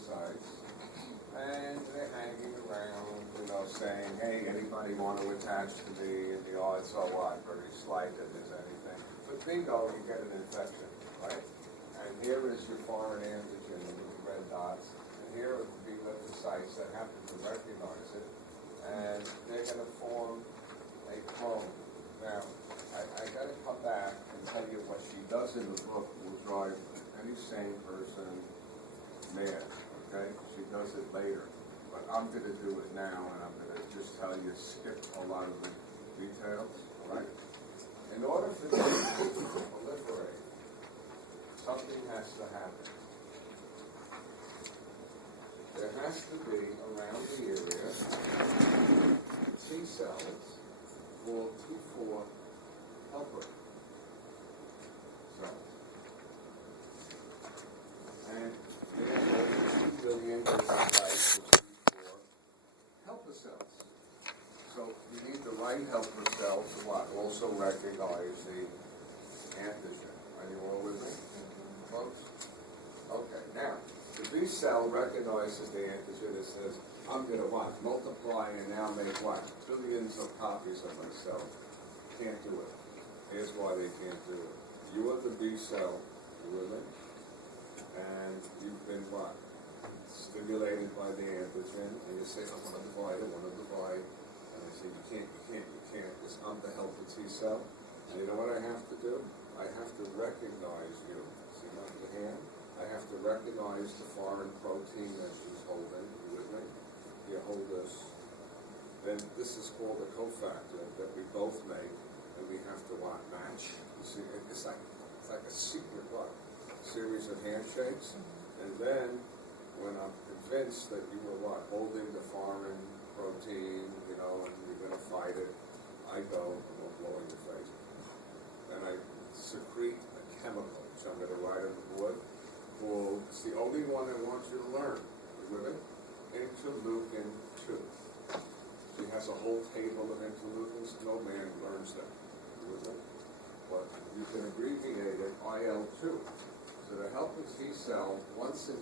lymphocytes, and they're hanging around, saying, hey, anybody want to attach to me? And the odds are what? Very slight that there's anything. But bingo, you get an infection, right? And here is your foreign antigen with the red dots. And here are the B lymphocytes that happen to recognize it. And they're going to form a clone. Now, I got to come back and tell you what she does in the book will drive any sane person mad, okay? She does it later. But I'm going to do it now, and I'm going to just tell you, skip a lot of the details, all right? In order for this to proliferate, something has to happen. There has to be, around the area, T cells called T4 helper cells. And there's over 2 billion different types of T4 helper cells. So you need the right helper cell to what? Also recognize the antigen. Are you all with me, folks? Okay, now, the B cell recognizes the antigen. It says, I'm going to what? Multiply and now make what? Billions of copies of myself. Can't do it. Here's why they can't do it. You are the B cell, you with me? And you've been what? Stimulated by the antigen, and you say, I want to divide. And I say, you can't, because I'm the helper T cell. And you know what I have to do? I have to recognize you. See my hand? I have to recognize the foreign protein that she's holding. You with me? You hold this. Then this is called a cofactor that we both make, and we have to what? Match. You see, it's like a secret what? Series of handshakes. And then when I'm convinced that you were what? Holding the foreign protein, and you're going to fight it, I go and we'll blow in your face. And I secrete a chemical, which I'm going to write on the board. Well, it's the only one I want you to learn. You with it? Interleukin 2. She has a whole table of interleukins. No man learns them. You with it? But you can abbreviate it IL-2. So the helper T cell, once it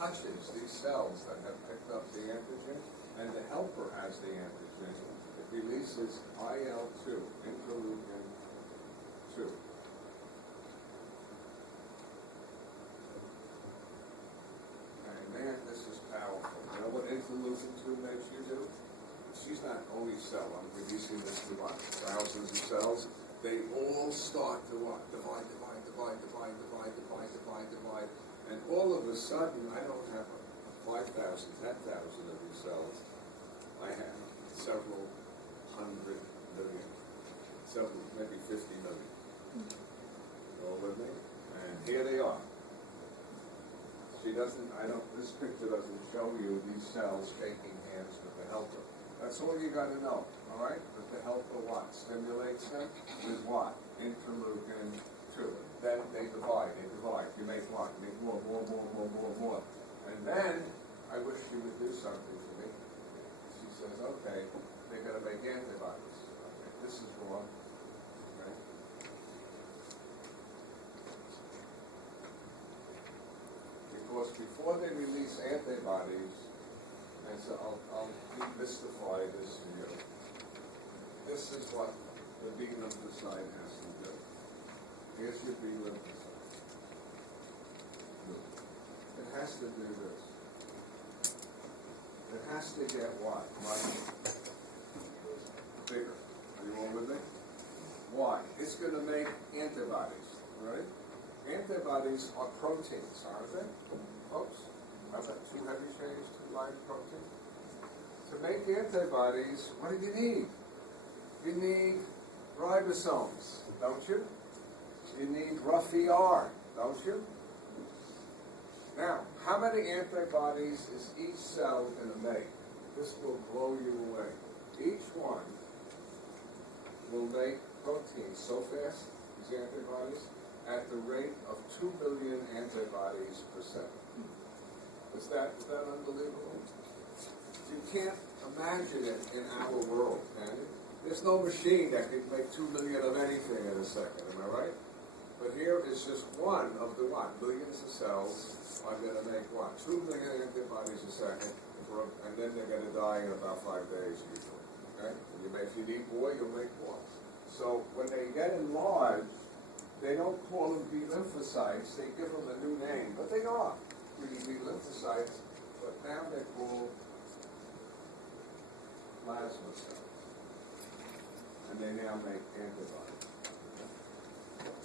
touches these cells that have picked up the antigen, and the helper has the antigen, it releases IL-2, interleukin 2. Man, this is powerful. You know what interleukin 2 makes you do? She's not only cell. I'm releasing this to what? Thousands of cells. They all start to what? Divide. And all of a sudden, I don't have 5,000, 10,000 of these cells. I have several hundred million. Several, maybe 50 million. You all with me? And here they are. This picture doesn't show you these cells shaking hands with the helper. That's all you got to know, all right? But the helper what? Stimulates them with what? Interleukin 2. Then they divide. You make what? Make more. And then, I wish she would do something for me. She says, okay, they're going to make antibodies. Okay, this is wrong. Okay? Because before they release antibodies, and so I'll demystify this for you. This is what the B lymphocyte has to do. Here's your B lymphocyte. It has to do this. It has to get what? Much bigger. Are you all with me? Why? It's going to make antibodies, right? Antibodies are proteins, aren't they? Folks? How about 2 heavy chains, 2 light proteins? To make antibodies, what do you need? You need ribosomes, don't you? You need rough ER, don't you? Now, how many antibodies is each cell going to make? This will blow you away. Each one will make proteins so fast, these antibodies, at the rate of 2 billion antibodies per second. Is that unbelievable? You can't imagine it in our world, can you? There's no machine that can make 2 billion of anything in a second, am I right? But here is just one of the what? Billions of cells are going to make what? 2 million antibodies a second, and then they're going to die in about 5 days usually. Okay? If you need more, you'll make more. So when they get enlarged, they don't call them B lymphocytes. They give them a new name, but they are really B lymphocytes. But now they're called plasma cells, and they now make antibodies.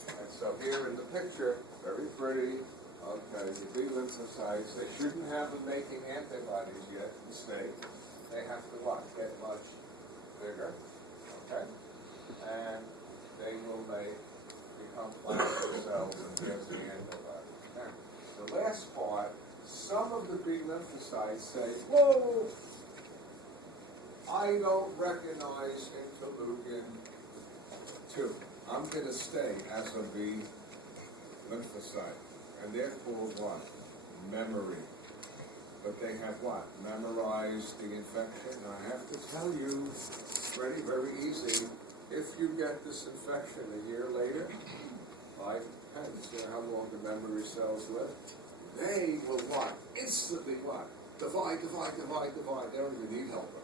And so here in the picture, very pretty. Okay, the B lymphocytes. They shouldn't have them making antibodies yet. Mistake. They have to what? Get much bigger. Okay, and they will become plasma cells, and there's the antibody. Now, the last part, some of the B lymphocytes say, whoa, I don't recognize interleukin 2. I'm going to stay as a B lymphocyte. And they're called what? Memory. But they have what? Memorized the infection. Now, I have to tell you, very, very easy. If you get this infection a year later, 5 depends on how long the memory cells live, they will what? Instantly what? Divide. They don't even need helper.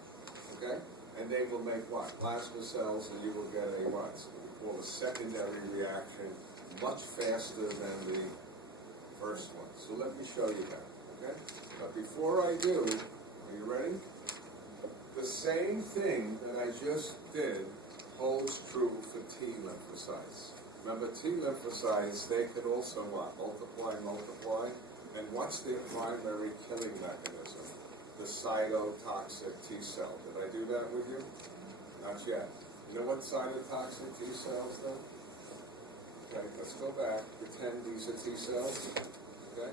Okay? And they will make what? Plasma cells, and you will get a what? We call a secondary reaction much faster than the first one. So let me show you that. Okay? But before I do, are you ready? The same thing that I just did holds true for T lymphocytes. Remember, T lymphocytes, they could also what? Multiply. And what's their primary killing mechanism? The cytotoxic T cell. Did I do that with you? Not yet. You know what cytotoxic T cells do? Okay, let's go back. Pretend these are T cells. Okay?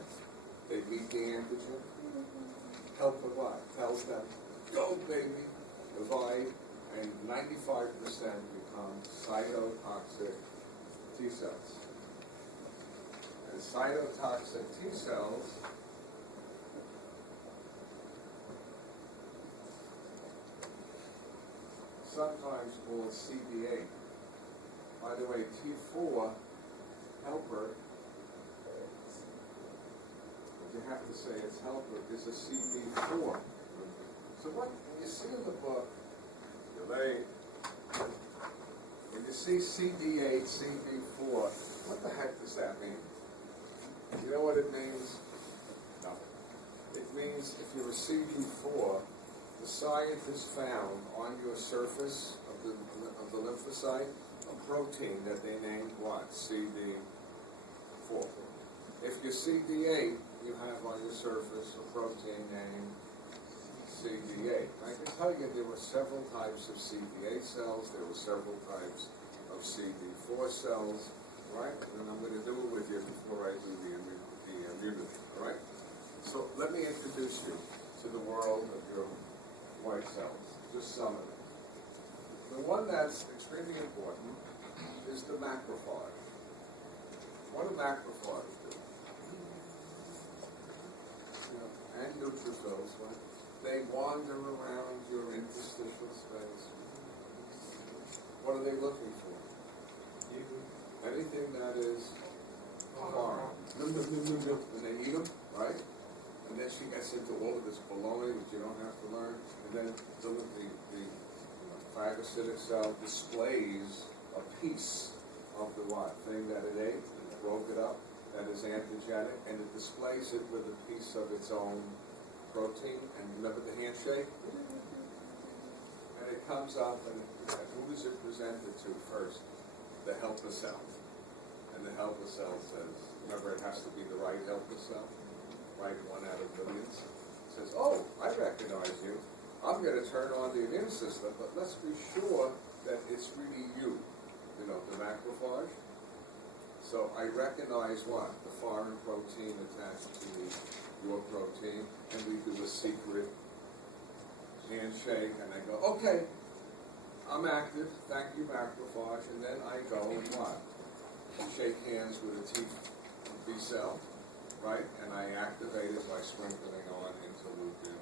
They meet the antigen. Help with what? Tells them, go baby, divide, and 95% become cytotoxic T cells. And cytotoxic T cells sometimes called CD8. By the way, T4 helper, you have to say it's helper, is a CD4. So what you see in the book, when you see CD8, CD4, what the heck does that mean? You know what it means? No. It means if you're a CD4, the scientists found on your surface of the lymphocyte a protein that they named what? CD4. If you're CD8, you have on your surface a protein named CD8. I can tell you there were several types of CD8 cells, there were several types of CD4 cells, right? And I'm going to do it with you before I do the immunity, all right? So let me introduce you to the world of your white cells, just some of them. The one that's extremely important is the macrophage. What do macrophages do? And neutrophils, right? They wander around your interstitial space. What are they looking for? Anything that is foreign. And they eat them, right? And then she gets into all of this baloney that you don't have to learn. And then the phagocytic cell displays a piece of the what? Thing that it ate, and it broke it up, that is antigenic, and it displays it with a piece of its own protein. And remember the handshake? And it comes up, and who is it presented to first? The helper cell. And the helper cell says, remember it has to be the right helper cell, right? 1 out of billions. It says, oh, I recognize you. I'm going to turn on the immune system, but let's be sure that it's really you, the macrophage. So I recognize what? The foreign protein attached to your protein, and we do a secret handshake, and I go, okay, I'm active, thank you macrophage, and then I go and what? Shake hands with a T B cell, right? And I activate it by sprinkling on interleukin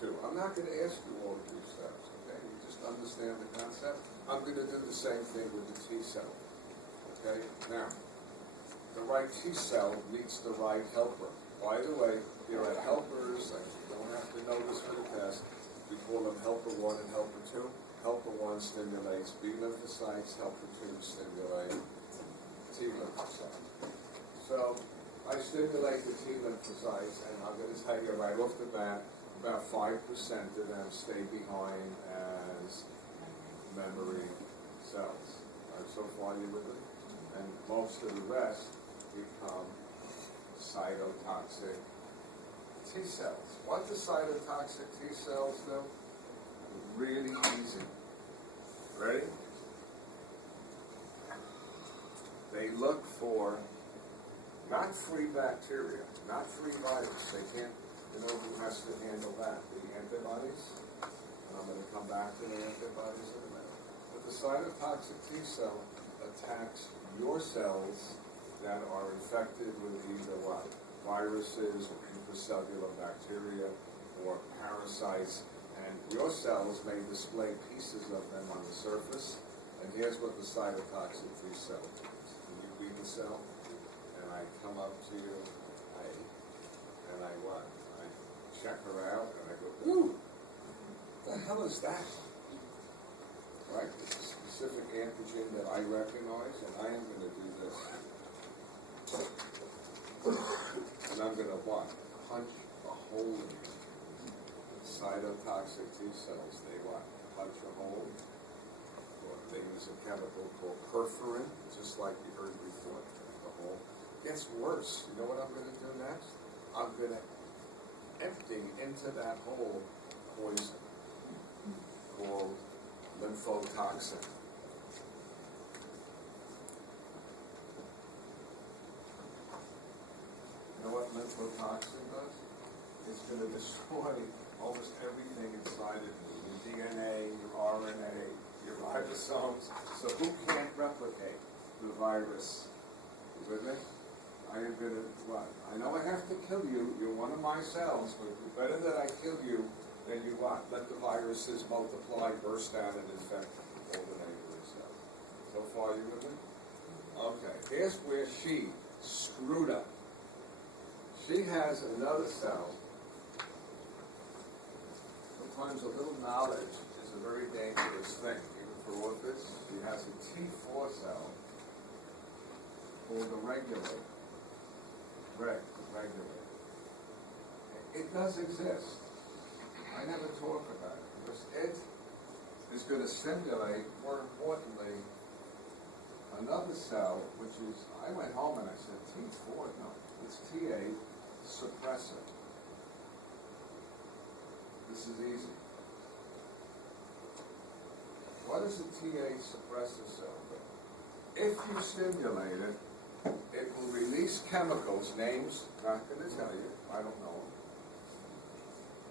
2. I'm not going to ask you all of these steps, okay? You just understand the concept. I'm going to do the same thing with the T cell, okay? Now, the right T cell meets the right helper. by the way, here at helpers, you don't have to know this for the test, we call them helper 1 and helper 2. Helper 1 stimulates B lymphocytes, helper 2 stimulate T lymphocytes. So I stimulate the T lymphocytes, and I'm going to tell you right off the bat, about 5% of them stay behind as memory cells. All right, so far you with it? And most of the rest become cytotoxic T cells. What do cytotoxic T cells do? Really easy. Ready? They look for not free bacteria, not free virus. They can't, who has to handle that? The antibodies. And I'm going to come back to the antibodies in a minute. But the cytotoxic T cell attacks your cells that are infected with either what? Viruses or intracellular bacteria or parasites. And your cells may display pieces of them on the surface. And here's what the cytotoxic T cell does. Can you read the cell? And I come up to you, and I what? I check her out, and I go, ooh, what the hell is that? Right? It's a specific antigen that I recognize, and I am going to do this. And I'm going to what? Punch a hole in it. Cytotoxic T cells, they what? Punch a hole. Or they use a chemical called perforin, just like you heard before. The hole gets worse. You know what I'm going to do next? I'm going to empty into that hole poison called lymphotoxin. You know what lymphotoxin does? It's going to destroy almost everything inside of you. Your DNA, your RNA, your ribosomes. So who can't replicate the virus? You with me? I am going to, what? I know I have to kill you. You're one of my cells, but better that I kill you than you what? Let the viruses multiply, burst out, and infect all the neighboring cells. So far, you with me? Okay, here's where she screwed up. She has another cell. Sometimes a little knowledge is a very dangerous thing, even for orchids. She has a T4 cell called a regulator. Regulator. It does exist. I never talk about it because it is going to stimulate, more importantly, another cell, which is, I went home and I said, T4, no, it's T8 suppressor. This is easy. What does a T8 suppressor cell do? If you stimulate it, it will release chemicals, names, not going to tell you, I don't know,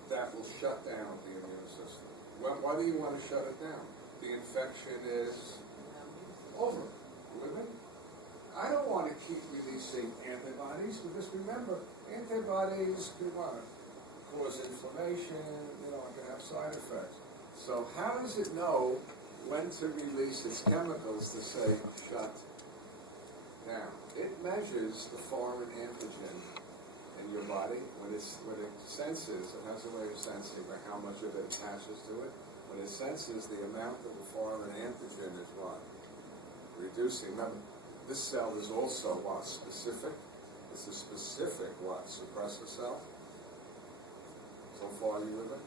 that will shut down the immune system. Why do you want to shut it down? The infection is over. With it? I don't want to keep releasing antibodies because remember, antibodies can cause inflammation, it can have side effects. So how does it know when to release its chemicals to say shut down? It measures the foreign antigen in your body. When it senses, it has a way of sensing how much of it attaches to it. When it senses the amount of the foreign antigen is what? Reducing. Remember, this cell is also what? Specific. It's a specific what? Suppressor cell. So far, you with it?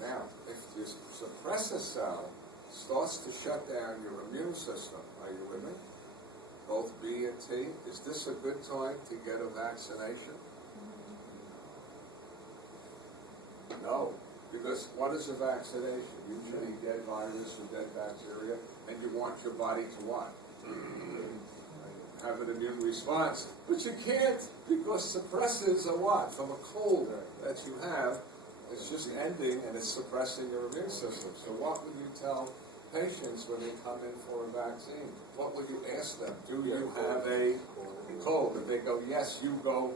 Now, if your suppressor cell starts to shut down your immune system, are you with me? Both B and T, is this a good time to get a vaccination? No, because what is a vaccination? Usually dead virus or dead bacteria, and you want your body to what? Have an immune response. But you can't, because suppressors are what? From a cold that you have, it's just ending and it's suppressing your immune system. So what would you tell patients when they come in for a vaccine? What would you ask them? Do you have a cold? And they go, yes, you go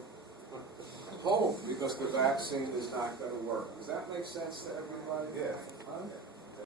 home because the vaccine is not going to work. Does that make sense to everybody? Yeah. Huh?